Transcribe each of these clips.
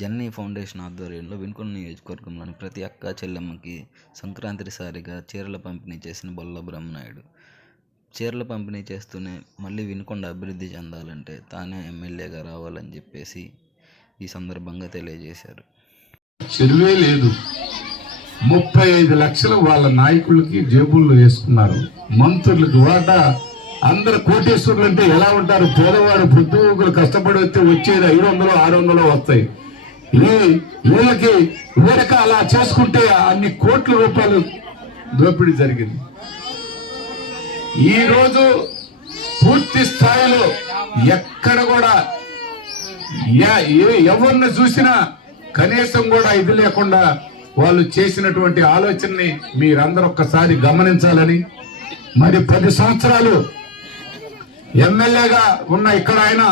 జననీ foundation ఆధ్వర్యంలో వినుకొండ నియోజకవర్గంలోని ప్రతి అక్క చెల్లెమ్మకి సంక్రాంతి సారిగా చీరల పంపిణీ చేసిన బొల్ల బ్రహ్మనాయుడు. చీరల పంపిణీ చేస్తూనే మళ్ళీ వినుకొండ అభివృద్ధి చెందాలంటే తానే ఎమ్మెల్యేగా రావాలని చెప్పేసి ఈ సందర్భంగా తెలియజేశారు. చెరువే లేదు, 35 లక్షలు వాళ్ళ నాయకులకి జేబుల్లో వేసుకున్నారు. మంత్రులకు వాటా. అందరు కోటేశ్వరులు అంటే ఎలా ఉంటారు? పేదవాడు పొద్దుగులు కష్టపడి వస్తే వచ్చేది 500 600 వస్తాయి. వీళ్ళకి వేరక అలా చేసుకుంటే అన్ని కోట్ల రూపాయలు దోపిడీ జరిగింది. ఈ రోజు పూర్తి స్థాయిలో ఎక్కడ కూడా ఎవరిని చూసినా కనీసం కూడా ఇది లేకుండా వాళ్ళు చేసినటువంటి ఆలోచనని మీరందరూ ఒక్కసారి గమనించాలని. మరి 10 సంవత్సరాలు ఎమ్మెల్యేగా ఉన్న ఇక్కడ ఆయన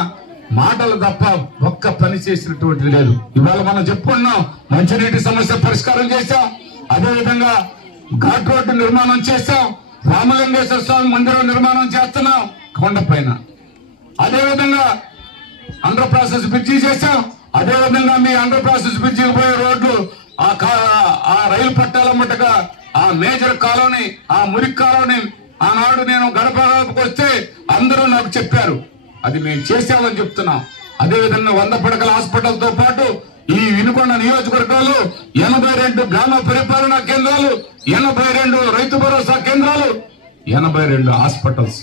మాటలు తప్ప ఒక్క పని చేసినటువంటిది లేదు. ఇవాళ మనం చెప్పుకున్నాం, మంచినీటి సమస్య పరిష్కారం చేశాం, అదేవిధంగా ఘాట్ రోడ్డు నిర్మాణం చేశాం, రామలింగేశ్వర స్వామి మందిరం నిర్మాణం చేస్తున్నాం కొండపైన, అదేవిధంగా అండర్ ప్రాసెస్ బ్రిడ్జి చేశాం, అదేవిధంగా మీ అండర్ ప్రాసెస్ బ్రిడ్జికి పోయే రోడ్లు ఆ రైలు పట్టాల మట్టుగా ఆ మేజర్ కాలనీ, ఆ మురికి కాలనీ ఆనాడు నేను గడపకు వస్తే అందరూ నాకు చెప్పారు, అది మేము చేసామని చెప్తున్నాం. అదేవిధంగా 100 పడకల హాస్పిటల్ తో పాటు ఈ వినుకొండ నియోజకవర్గంలో 82 గ్రామ పరిపాలనా కేంద్రాలు, 82 రైతు భరోసా కేంద్రాలు, 82 హాస్పిటల్స్,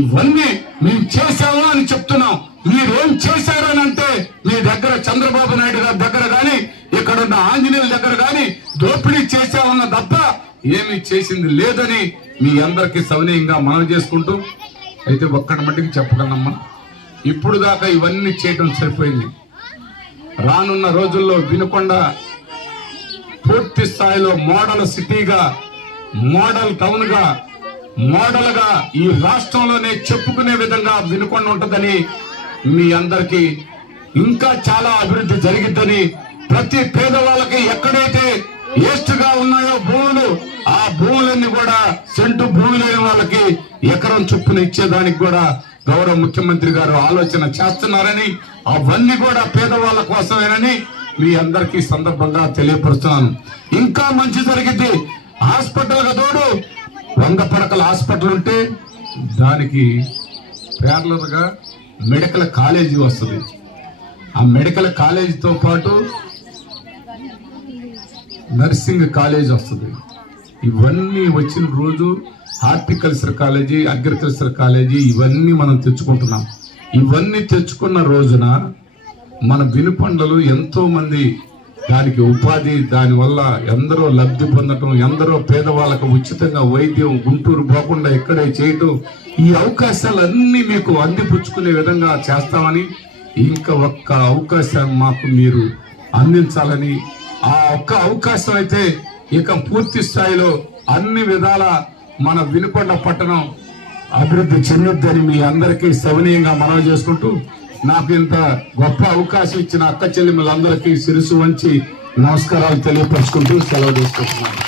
ఇవన్నీ మేము చేశాము అని చెప్తున్నాం. మీరేం చేశారని అంటే మీ దగ్గర చంద్రబాబు నాయుడు గారి దగ్గర గాని ఇక్కడున్న ఆంజనేయుల దగ్గర గాని దోపిడీ చేశామన్న తప్ప ఏమీ చేసింది లేదని మీ అందరికీ సవినయంగా మనం చేసుకుంటూ, అయితే ఒక్కటి మట్టికి చెప్పగలనమ్మా, ఇప్పుడు దాకా ఇవన్నీ చేయడం సరిపోయింది. రానున్న రోజుల్లో వినుకొండ పూర్తి స్థాయిలో మోడల్ సిటీగా, మోడల్ టౌన్ గా, మోడల్ గా ఈ రాష్ట్రంలోనే చెప్పుకునే విధంగా వినుకొండ ఉంటుందని మీ అందరికీ, ఇంకా చాలా అభివృద్ధి జరిగిద్దని, ప్రతి పేదవాళ్ళకి ఎక్కడైతే వేస్ట్గా ఉన్నాయో భూములు, ఆ భూములన్నీ కూడా సెంటు భూమి లేని వాళ్ళకి ఎకరం చొప్పున ఇచ్చేదానికి కూడా గౌరవ ముఖ్యమంత్రి గారు ఆలోచన చేస్తున్నారని, అవన్నీ కూడా పేదవాళ్ళ కోసమేనని మీ అందరికీ సందర్భంగా తెలియపరుస్తున్నాను. ఇంకా మంచి జరిగింది. హాస్పిటల్ తోడు 100 పడకల హాస్పిటల్ ఉంటే దానికి ప్యారలర్ గా మెడికల్ కాలేజీ వస్తుంది. ఆ మెడికల్ కాలేజీతో పాటు నర్సింగ్ కాలేజ్ వస్తుంది. ఇవన్నీ వచ్చిన రోజు హార్టికల్చర్ కాలేజీ, అగ్రికల్చర్ కాలేజీ ఇవన్నీ మనం తెచ్చుకుంటున్నాం. ఇవన్నీ తెచ్చుకున్న రోజున మన వినుకొండలు ఎంతో మంది దానికి ఉపాధి, దానివల్ల ఎందరో లబ్ధి పొందటం, ఎందరో పేదవాళ్ళకు ఉచితంగా వైద్యం గుంటూరు పోకుండా ఇక్కడే చేయటం, ఈ అవకాశాలన్నీ మీకు అందిపుచ్చుకునే విధంగా చేస్తామని, ఇంకా ఒక్క అవకాశం మాకు మీరు అందించాలని, ఆ ఒక్క అవకాశం అయితే ఇక పూర్తి స్థాయిలో అన్ని విధాల మన వినుకొండ పట్టణం అభివృద్ధి చెందుద్దని మీ అందరికీ సవినయంగా మనవి చేసుకుంటూ, నాకు ఇంత గొప్ప అవకాశం ఇచ్చిన అక్క చెల్లెమ్మలందరికీ శిరసు వంచి నమస్కారాలు తెలియపరుచుకుంటూ సెలవు తీసుకుంటున్నాను.